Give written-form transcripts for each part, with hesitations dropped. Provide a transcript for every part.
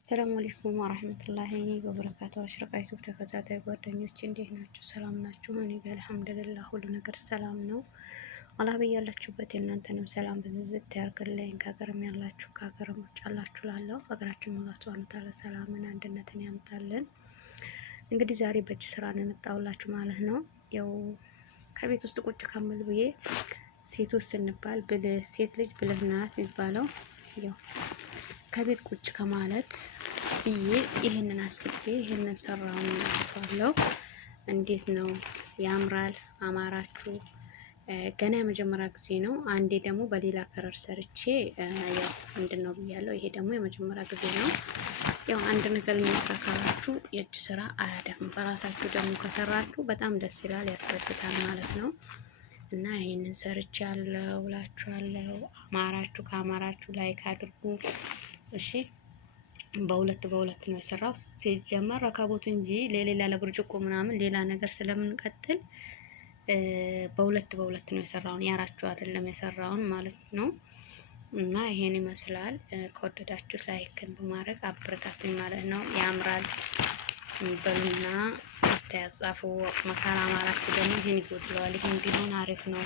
አሰላሙ አለይኩም ወራህመቱላሂ ወበረካቱ። አሽረቃ ዩቲዩብ ተከታታይ ጓደኞች እንዴት ናችሁ? ሰላም ናችሁ? እኔ ጋር አልሐምዱሊላህ ሁሉ ነገር ሰላም ነው። አላህ በያላችሁበት የእናንተንም ሰላም ብዝዝት ያርግልኝ። ከሀገርም ያላችሁ ከሀገርም ውጭ ያላችሁ ላለው ሀገራችን አላህ ሱብሃነሁ ወተዓላ ሰላምን አንድነትን ያምጣልን። እንግዲህ ዛሬ በእጅ ስራ ነው የመጣሁላችሁ ማለት ነው። ያው ከቤት ውስጥ ቁጭ ከምል ብዬ ሴቶች ስንባል ብልህ ሴት ልጅ ብልህ ናት የሚባለው ያው ከቤት ቁጭ ከማለት ብዬ ይሄንን አስቤ ይሄንን ሰራውን እናልፋለሁ። እንዴት ነው ያምራል? አማራችሁ? ገና የመጀመሪያ ጊዜ ነው። አንዴ ደግሞ በሌላ ከረር ሰርቼ ያው ምንድነው ብያለሁ። ይሄ ደግሞ የመጀመሪያ ጊዜ ነው። ያው አንድ ነገር መስራ ካላችሁ የእጅ ስራ አያደክም። በራሳችሁ ደግሞ ከሰራችሁ በጣም ደስ ይላል፣ ያስደስታል ማለት ነው። እና ይሄንን ሰርቼ ያለው እላችኋለሁ። አማራችሁ? ከአማራችሁ ላይክ አድርጉ እሺ። በሁለት ነው የሰራው። ሲጀመር ረካቦት እንጂ ለሌላ ለብርጭቆ ምናምን ሌላ ነገር ስለምንቀጥል በሁለት ነው የሰራውን፣ ያራችሁ አይደለም የሰራውን ማለት ነው። እና ይሄን ይመስላል። ከወደዳችሁ ላይክን በማድረግ አበረታቱኝ ማለት ነው። ያምራል በሉና አስተያየት ጻፉ። መካራ አማራችሁ ደግሞ ይሄን ይጎድለዋል፣ ይሄን ቢሆን አሪፍ ነው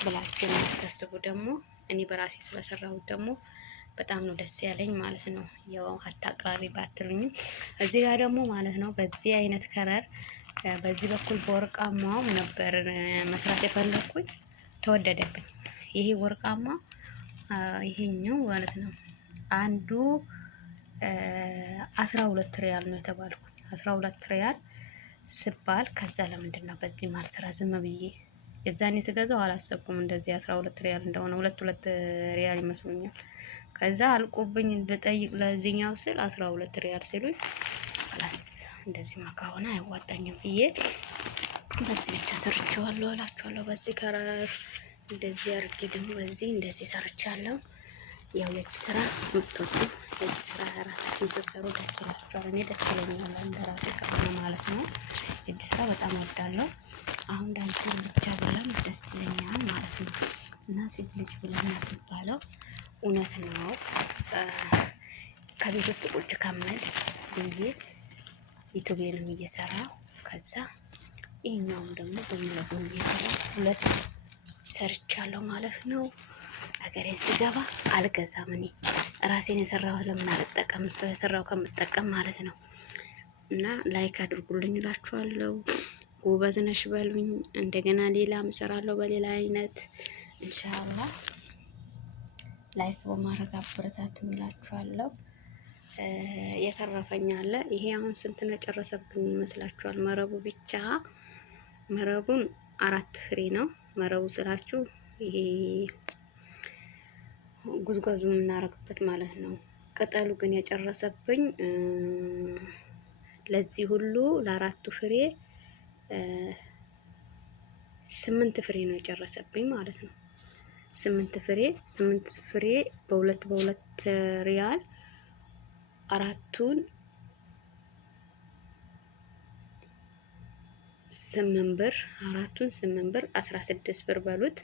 ብላችሁ የምታስቡ ደግሞ እኔ በራሴ ስለሰራሁት ደግሞ በጣም ነው ደስ ያለኝ ማለት ነው። ያው አታቅራሪ ባትሉኝም እዚህ ጋር ደግሞ ማለት ነው በዚህ አይነት ከረር በዚህ በኩል በወርቃማው ነበር መስራት የፈለኩኝ፣ ተወደደብኝ። ይሄ ወርቃማ ይሄኛው ማለት ነው አንዱ 12 ሪያል ነው የተባልኩኝ። 12 ሪያል ስባል ከዛ ለምንድን ነው በዚህ ማልሰራ ዝም ብዬ የዛኔ ስገዛው አላሰብኩም እንደዚህ 12 ሪያል እንደሆነ፣ ሁለት ሪያል ይመስሉኛል። ከዛ አልቆብኝ ልጠይቅ ለዚህኛው ስል 12 ሪያል ሲሉኝ አላስ እንደዚህ ከሆነ አይዋጣኝም ብዬ በዚህ ብቻ ሰርቼዋለሁ እላችኋለሁ። በዚህ ከረር እንደዚህ አድርጌ ደግሞ በዚህ እንደዚህ ሰርቻለሁ። ያው የእጅ ስራ ምጥጡ የእጅ ስራ ራሳችሁን ስትሰሩ ደስ ይላችኋል። እኔ ደስ ይለኛል እንደራሴ ከሆነ ማለት ነው። የእጅ ስራ በጣም እወዳለሁ። አሁን ዳንቴል ብቻ ብለን ደስ ይለኛል ማለት ነው። እና ሴት ልጅ ብለን የምትባለው እውነት ነው። ከቤት ውስጥ ቁጭ ከምል ብዬ ዩቲዩብንም እየሰራሁ ከዛ ይሄኛውም ደግሞ በሚለውን እየሰራሁ ሁለት ሰርቻለሁ ማለት ነው። አገሬን ስገባ አልገዛም። እኔ ራሴን የሰራሁት ለምን አልጠቀም? ሰው የሰራው ከምጠቀም ማለት ነው። እና ላይክ አድርጉልኝ እላችኋለሁ። ጎበዝ ነሽ በሉኝ። እንደገና ሌላ እሰራለሁ በሌላ አይነት ኢንሻአላህ። ላይክ በማድረግ አበረታት እላችኋለሁ። የተረፈኝ አለ። ይሄ አሁን ስንት ነው ጨረሰብኝ ይመስላችኋል? መረቡ ብቻ መረቡን 4 ፍሬ ነው። መረቡ ስላችሁ ይሄ ጉዝጓዙ የምናረግበት ማለት ነው። ቅጠሉ ግን የጨረሰብኝ ለዚህ ሁሉ ለአራቱ ፍሬ 8 ፍሬ ነው የጨረሰብኝ ማለት ነው። 8 ፍሬ በሁለት ሪያል አራቱን 8 ብር 16 ብር በሉት።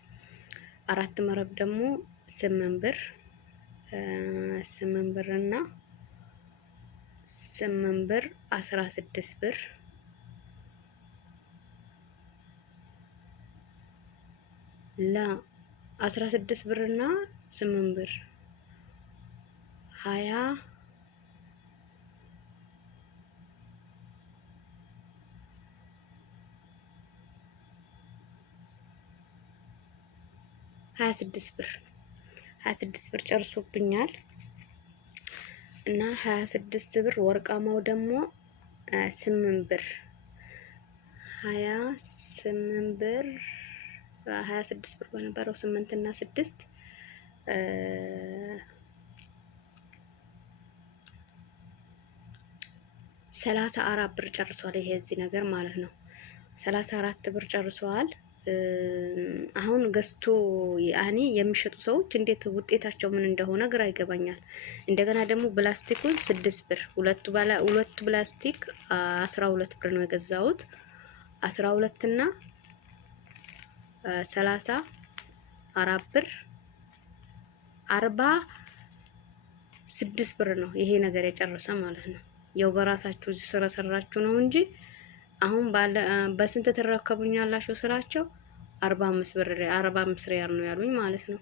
አራት መረብ ደግሞ 8 ብር 8 ብር እና 8 ብር 16 ብር ለ16 ብር እና 8 ብር 26 ብር ጨርሶብኛል። እና 26 ብር ወርቃማው ደግሞ 8 ብር 28 ብር 26 ብር በነበረው 8 እና 6 34 ብር ጨርሷል። ይሄ እዚህ ነገር ማለት ነው 34 ብር ጨርሷል። አሁን ገዝቶ ያኔ የሚሸጡ ሰዎች እንዴት ውጤታቸው ምን እንደሆነ ግራ ይገባኛል። እንደገና ደግሞ ፕላስቲኩን 6 ብር ሁለቱ ፕላስቲክ 12 ብር ነው የገዛሁት። 12 እና 34 ብር 6 ብር ነው ይሄ ነገር የጨረሰ ማለት ነው። ያው በራሳችሁ ስራ ሰራችሁ ነው እንጂ አሁን በስንት ትረከቡኛላችሁ ስላቸው 45 ሪያል ነው ያሉኝ ማለት ነው።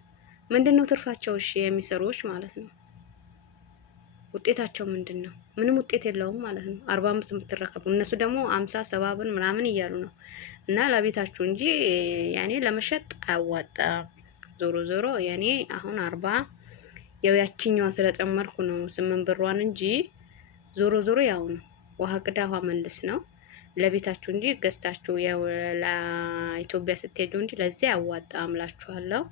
ምንድነው ትርፋቸው? እሺ የሚሰሩዎች ማለት ነው ውጤታቸው ምንድነው? ምንም ውጤት የለውም ማለት ነው። 45 የምትረከቡ እነሱ ደግሞ 50 70 ብር ምናምን እያሉ ነው። እና ለቤታችሁ እንጂ ያኔ ለመሸጥ አያዋጣም። ዞሮ ዞሮ ያኔ አሁን 40 ያው ያቺኛዋን ስለጨመርኩ ነው 8 ብሯን እንጂ ዞሮ ዞሮ ያው ነው። ውሃ ቅዳ ውሃ መልስ ነው። ለቤታችሁ እንጂ ገዝታችሁ ያው ለኢትዮጵያ ስትሄዱ እንጂ ለዚህ አያዋጣም እላችኋለሁ።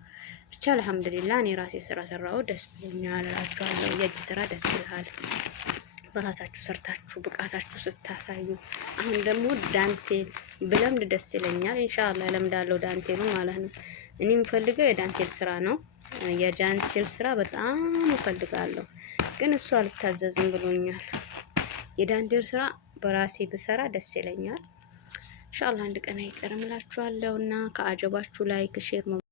ብቻ አልሐምዱሊላህ እኔ ራሴ ስራ ሰራው ደስ ብሎኛል እላችኋለሁ። የእጅ ስራ ደስ ይላል በራሳችሁ ሰርታችሁ ብቃታችሁ ስታሳዩ። አሁን ደግሞ ዳንቴል ብለምድ ደስ ይለኛል። ኢንሻአላህ ለምዳለው ዳንቴሉ ማለት ነው። እኔ የምፈልገው የዳንቴል ስራ ነው። የዳንቴል ስራ በጣም እፈልጋለሁ፣ ግን እሱ አልታዘዝም ብሎኛል። የዳንቴል ስራ በራሴ ብሰራ ደስ ይለኛል። ኢንሻአላህ አንድ ቀን አይቀርም እላችኋለሁ። እና ከአጀባችሁ ላይክ ሼር